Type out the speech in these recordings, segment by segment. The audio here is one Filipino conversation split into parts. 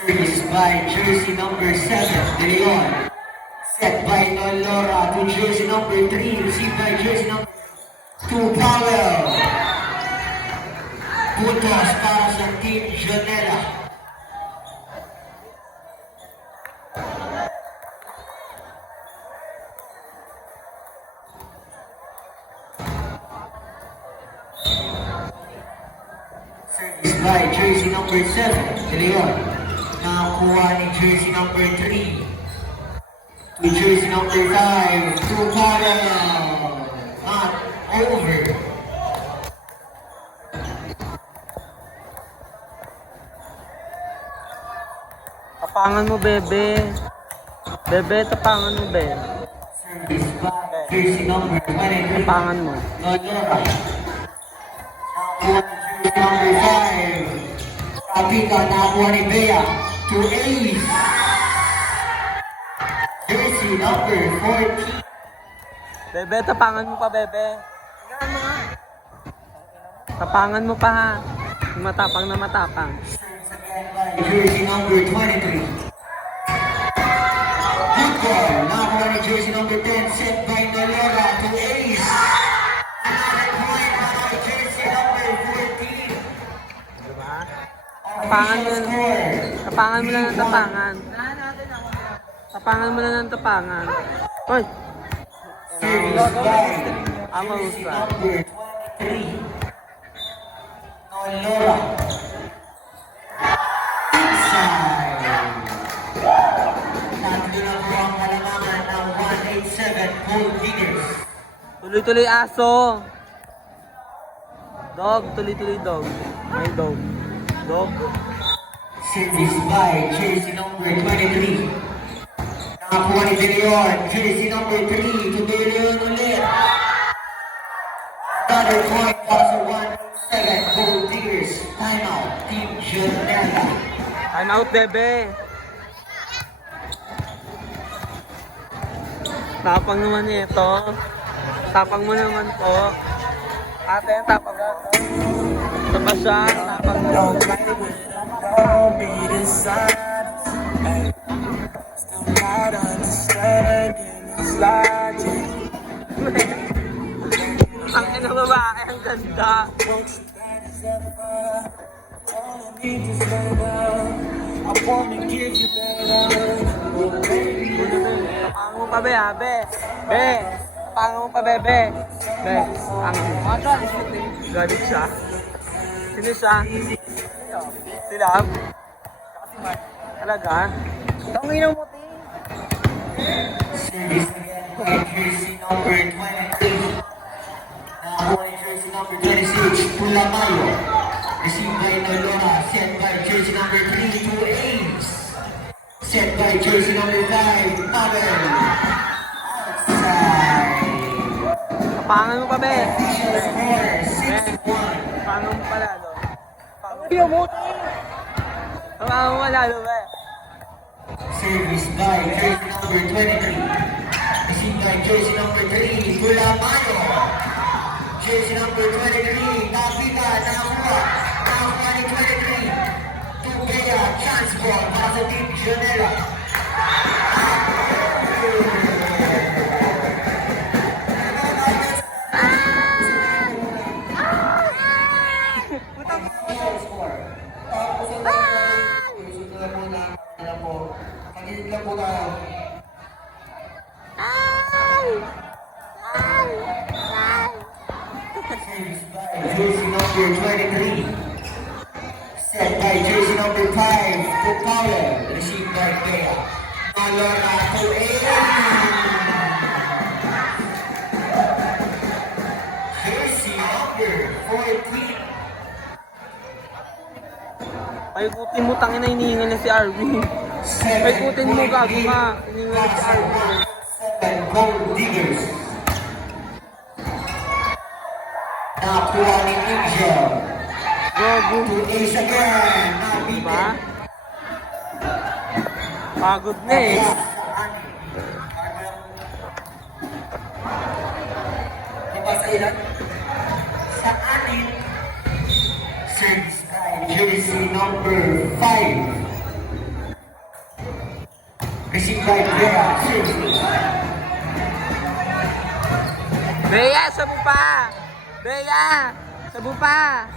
Service by jersey number 7, De Leon. Set by Nolora to jersey number 3. Received by jersey number 2, Powell. Puntos para sa Team Jonella. Service by jersey number 7, De Leon. Nakakuha ni jersey number 3. To jersey number 5, to Powell. Not over. Tapangan mo, bebe. Bebe, tapangan mo, be. Service by jersey number 23. Tapangan mo. Nolora. Nakakuha ni jersey number 5. Kapita, nakakuha ni Bea. To Ace. Jersey number 14. Bebe, tapangan mo pa, bebe. Tapangan mo pa, ha. Matapang na matapang. Jersey number 23. Good ball. Nakakuha ni jersey number 10. Set by Nolora to Ace. Another point by jersey number 14. Tapangan mo lang. Score. Tapangan mo lang ng tapangan. Tapangan mo lang ng tapangan. Hoy! Service by Ama jersey usa. number 23. Nolora. Inside. Tatlo na po ang kalamangan ng 187 Gold Diggers. Tuloy-tuloy aso. Dog, tuloy-tuloy dog. May dog. Dog. Service by jersey number 23. Nakakuha ni De Leon. Jersey number 3 to De Leon ulit. Another point para sa 187 Gold Diggers. Timeout, Team Jonella. Time out, bebe. Tapang naman ito. Tapang mo naman po. Ate, tapang mo. Ito pa siya. Tapang mo. Ang ina babae, ang ganda. Tapang mo pa, be, ha, be. Be. Tapang mo pa, be. Be. Ang galit siya. Sino siya? Si Lab? Talaga? Tangin mo, ti. Service by jersey number 23. Nakakuha ni jersey number 26, Pulamayo. Received by Nolora. Set by jersey number 3 to Ames. Set by jersey number 5, Pavel. Outside. Tapangan mo pa, be. Official score, 6-1. Tapangan mo pa lalo. Tapangan mo. Tapangan mo pa lalo, be. Service by jersey number 23. Received by jersey number 3, Pulamayo. Jersey number 23, Napita, nakakuha. Nakakuha ni 23. Tugea, chance ball para sa Team Jonella. Official score. Tapos ito lang muna. Alam po. Kagilig lang po tayo. Service by jersey number 23. Set by jersey number 5 to Powell. Received by Bea. Nolora to jersey number 14. Paikutin mo, tangin na hinihingal na si Arvin. Paikutin mo, gago nga. Hinihingal na si Arvin. 7 Gold Diggers. Nakakuha ni Angel. Gago. To Ace again. Diba? Nabitin. Pagod na eh. Diba sa ilan? Sa anin. Service by jersey number 5. Received by Bea. Service. Bea, sabu pa! Bea! Sabu pa!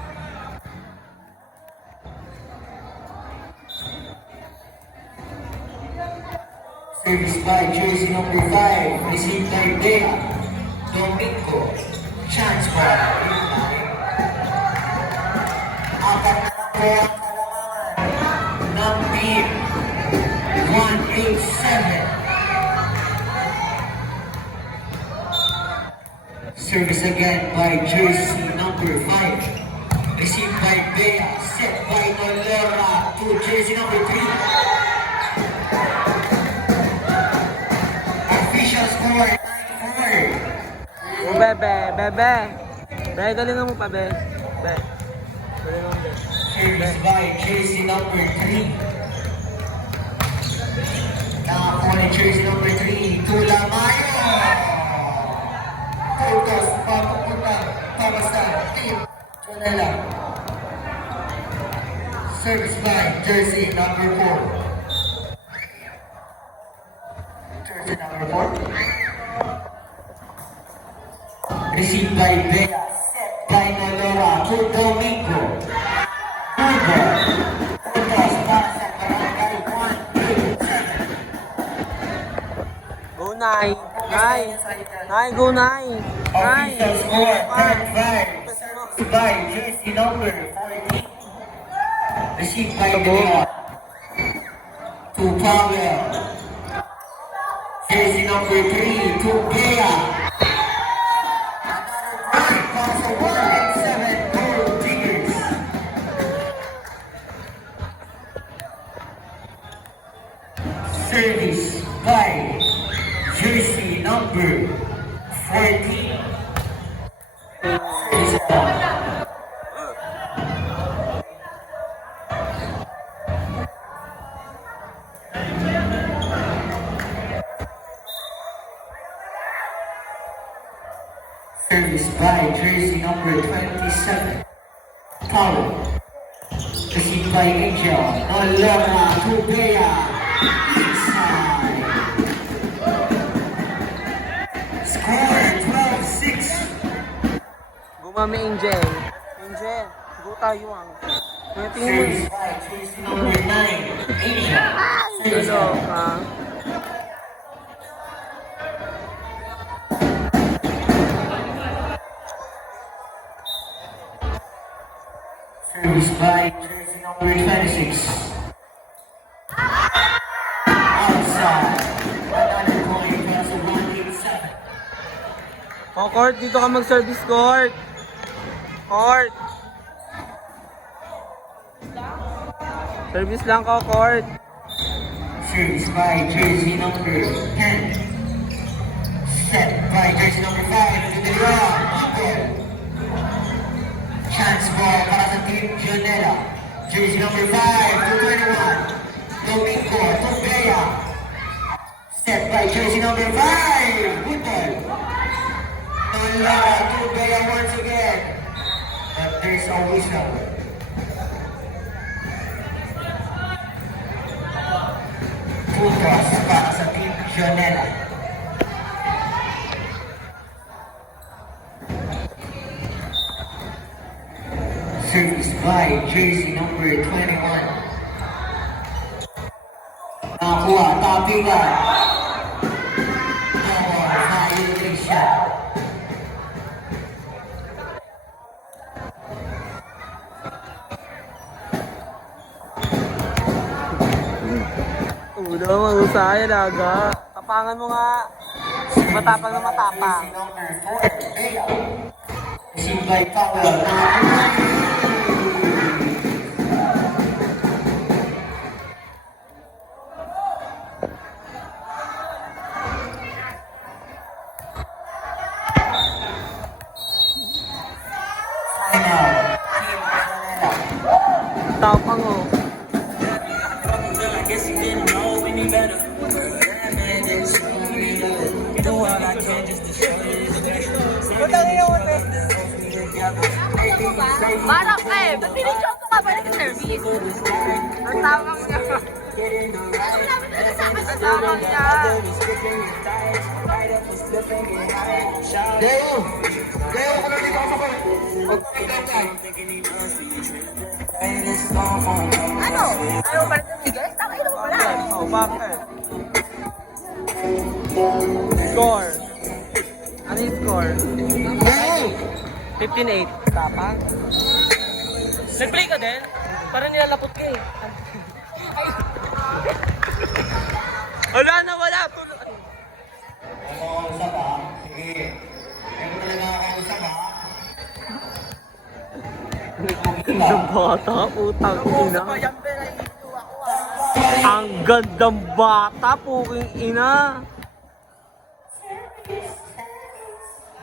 Service by jersey number 5. Received by Bea. Domingo. Chance ball. Apat na lang po ang kalamangan ng team 187. Service again by jersey number 5. Received by Bea. Set by Nolora to jersey number 3. Official score 9-4. Oh, bebe, bebe. Bebe, galingan mo pa, be. Be. Galingan mo, be. Service by jersey number 3. Nakakuha ni jersey number 3. Tula Mayo. Tutos papupunta para sa team Jonella. Service by jersey number 4. Jersey number 4. Received by Bea. Set by Nolora to Domingo. Hugo. Tutos para sa barangay 187. Go, Nay. Nay. Nay, go, Nay. Nay. Official score 10-5. Service by jersey number 14. Received by Bea. To Powell. Jersey number 3 to Bea. Para sa 187 Gold Diggers. Service by jersey number 14. Service ball. Service by jersey number 27. Paulo. Received by Angel. Nolora to Bea. Inside. Score 12-6. Go, Mami Angel. Angel, go tayo ang. May tingin mo. Service by jersey number 9. Angel. Service Hello, ball. ha? Service by jersey number 26. Outside. Another point para sa 187. Oh, Court, dito ka mag-service, Court. Court. Service lang ko, Court. Service by jersey number 10. Set by jersey number 5 to the draw. Chance ball para sa team Jonella. Jersey number 5 to 21. Domingo to Bea. Set by jersey number 5. Good ball. Nolora to Bea once again. But there's a whistle. Tutos para sa team Jonella. Service by jersey number 21. Nakakuha, tapigan. Violation. Ulo, mahusay, laga. Tapangan mo nga. Matapang na matapang. Jersey number 4, Bea. Received by Powell. Nakakuha. Tapang, oh. Parang ba't binidyo ko ka ba nag-service? Ang tawag ka. Leo! Leo, kung nandito ako pa. Ikaw ka. Ano? Ayaw pa rin tumigil? Tama, ino mo pala. Oh, bakit? Score. Ano yung score? Leo! 15-8. Tapang. Nag-play ka din? Parang nilalapot ka eh. Wala na, wala. Tulo. Ano ako usap ha? Sige. Ano talaga ako usap ha? Ang bata, putang ina. Ang gandang bata, puking ina.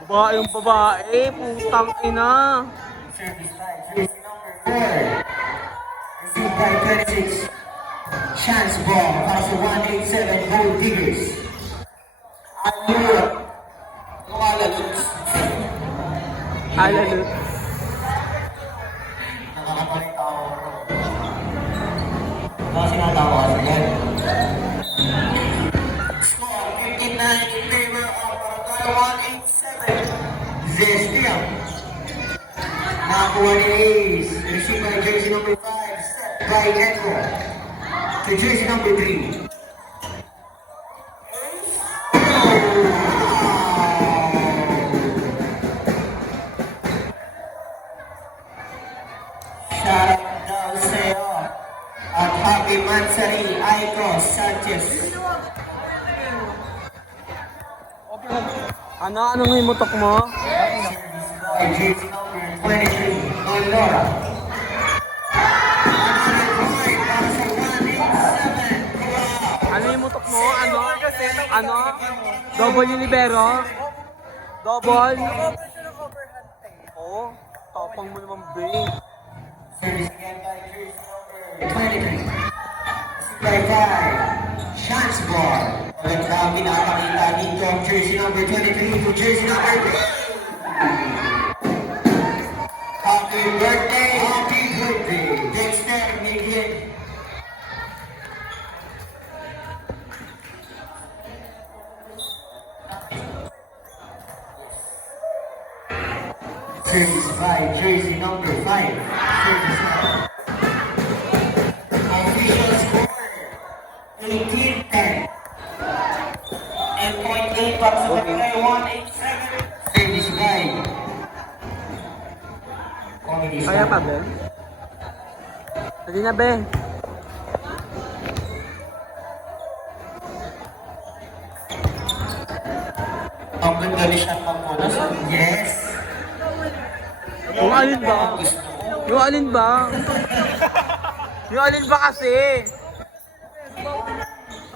Babaeng babae, putang ina. Service by jersey number 4. Received by 26. Chance ball para sa 187 Gold Diggers. Ano? Lumalagos. Alalut. Nakakapalit ako. Kasi natawa kasi yan. Score 59 in favor of Barangay 187. Zestiam. Nakakuha ni Ace. Received by jersey number 5. Step by Edro. To jersey number 3. Shout out daw sa'yo. At Happy Mansari Aiko Sanchez. Anong imutok mo? By jersey number 23, Malora. Another point para sa 187. Ano imutok mo? Ano? Double yung libero? Double? Oo. Tapang mo naman, babe. Service again by jersey number 23. By five, Chance ball. Maganda ang pinapakita dito ang jersey number 23 to jersey number 3. Happy birthday! Happy birthday! Dexter Miguel. Service by jersey number 5. Service by. Official score 18-10. And point 8 para sa Barangay 187. Service by. Kaya pa, Ben? Hindi na, Ben. Ang ganda ni Sean Pamponas. Yes! Yung alin ba? Yung alin ba? Yung alin ba kasi?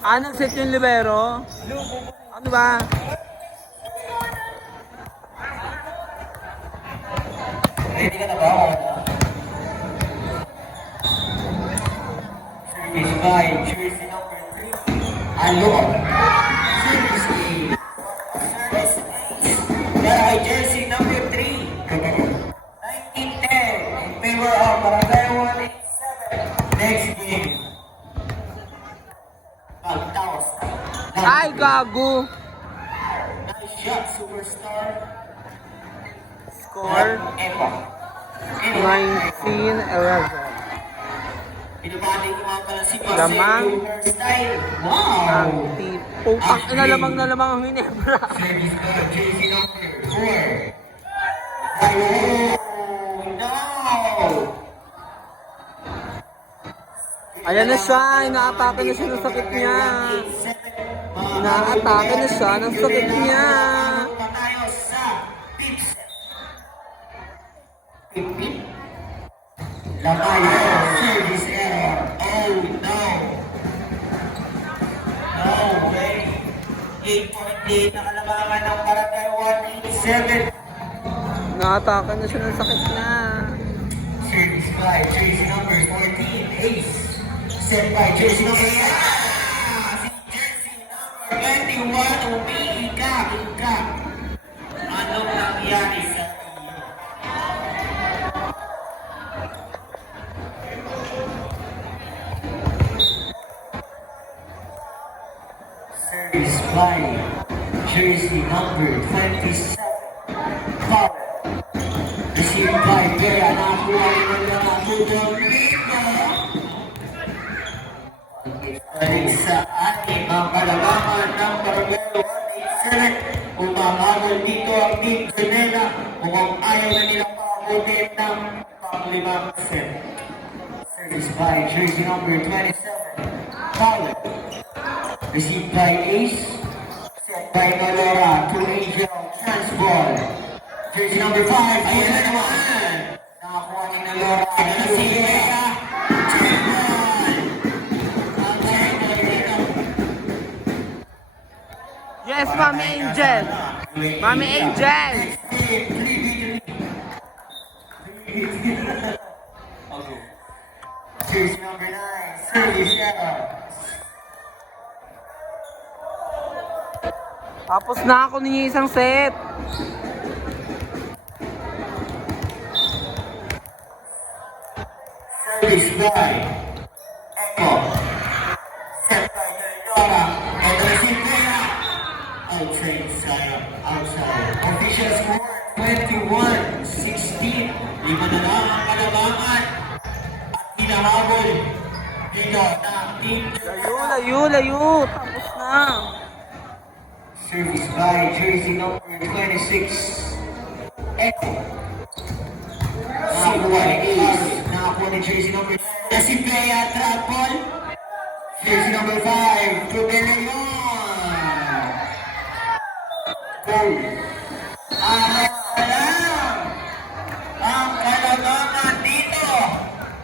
Anong set yung libero? Ano ba? Ready ka na ba? Service by jersey number 3. Alon. Service A. Service A. By jersey number 3. 19-10 in favor of Barangay 187. Next game. Pagtaos. Ay, gago! Nice shot, superstar. Score Epa. 19-11. Pinabali ko nga pala si Lamang. Marcelo Hairstyle. Ang Wow! tipong ina lamang na lamang ang hinebra. Service by jersey number 4. Oh, no! Ayan na siya, inaatake na siya ng sakit niya. Inaatake na siya ng sakit niya. Tayo sa Pips. Pipit. Lamayo, service error. Oh, no. No way. 8.8 nakalamangan ng Barangay 187. Inaatake na siya ng sakit niya. Service by jersey number 14, Ace. Set by jersey number 8. Si jersey number 21, umiika. Anong nangyari sa iyo? by jersey number 27. Foul. Received by Bea. Nakakuha rin nila na Tudor Rico. Pag-istaring sa ating mga kalabangan ng Barangay 187. Umamagol dito ang Team Janela kung ayaw na nilang pakabutin ng pang-5%. Service by jersey number 27. Foul. Received by Ace. Set by Nalora to Angel. Chance ball. Jersey number 5. Ayun na naman. Nakakuha ni Nalora. Si Bea. Chance ball. Ang check ball dito. Yes, Mami Angel. Mami Angel. Jersey number 9. Service error. Tapos na ako ninyo isang set. Service by Echo. Set by Nalora. And the receive Bea. Outside, sayang. Outside. Official score 21-16. Lima na lang ang kalabangan. At hinahabol dito ng Team Layo. Tapos na. Service by jersey number 26. Echo. Nakakuha ni Ace. Nakakuha ni jersey number 9. Si Bea trap ball. Jersey number 5. To De Leon. Goal. Alam. Ang kalabangan dito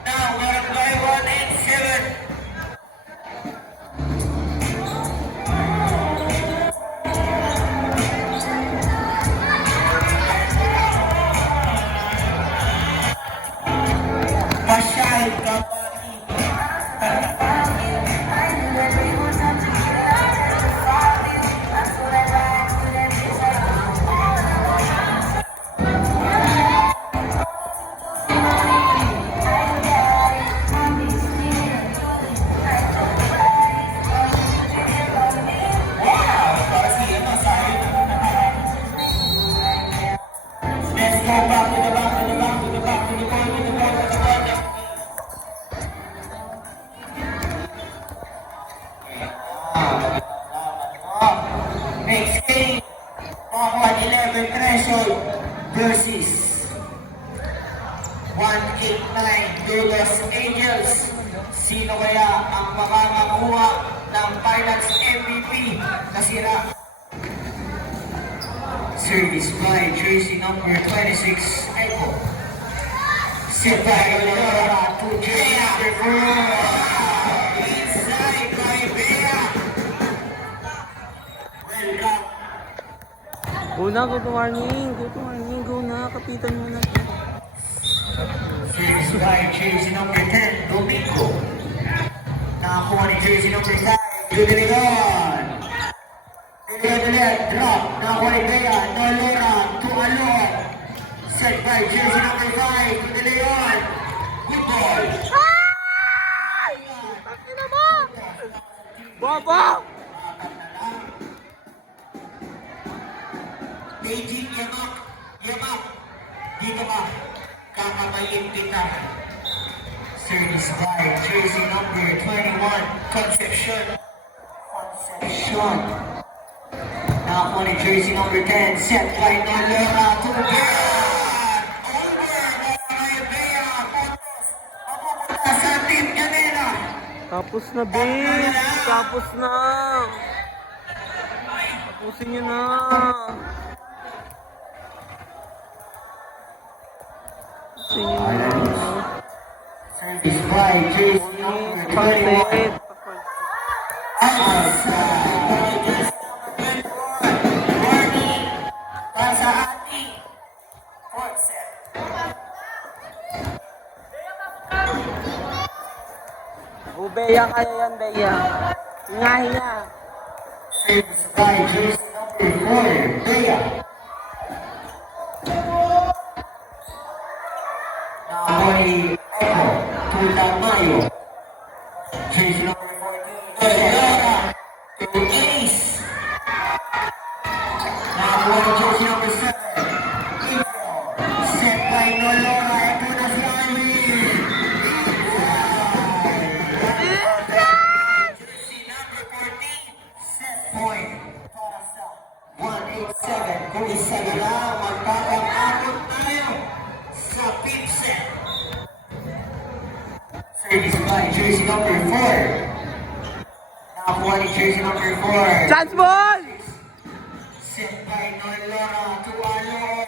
ng Barangay 187. Pasyal Kapani. Let's go back to the back, to the back, to the back, to the ball, to the ball, to the ball. Next game, Pokemon 11 Threshold versus 189 Vegas Angels. Sino kaya ang makakakuha ng Finals MVP na sira? Service by jersey number 26, Echo. Set by Nalora to jersey number 4. Inside by Bea. Welcome. Go na, good morning. Go na, kapitan mo na. Service by jersey number 10, Domingo. Nakakuha ni jersey number 5, to De Leon. Drop. Nakakuha ni Bea. Nalora to Alon. Set by jersey number 5, to De Leon. Good ball. Takina mo! Bobo! Beijing Yamak. Dito ka. Kakamayin kita. Service by jersey number 21, Concepcion. Nakakuha ni jersey number 10, set by Nalora to Bea. Over by Bea. Puntos. Mapupunta sa Team Janela. Tapos na, babe. Tapos na. Tapusin nyo na. Tapusin nyo na. Service by jersey number 21. Warning. Para sa ating fourth set. Beya kaya yan, Beya. Hinga. Service by jersey number 4, Bea. Nahoy Echo, Tulamayo. Jersey number 14, Nalora to Ace. na lang, magkakapagod tayo sa fifth set. Service by jersey number 4. Nakakuha ni jersey number 4. Chance ball! Set by Norlora to Alor.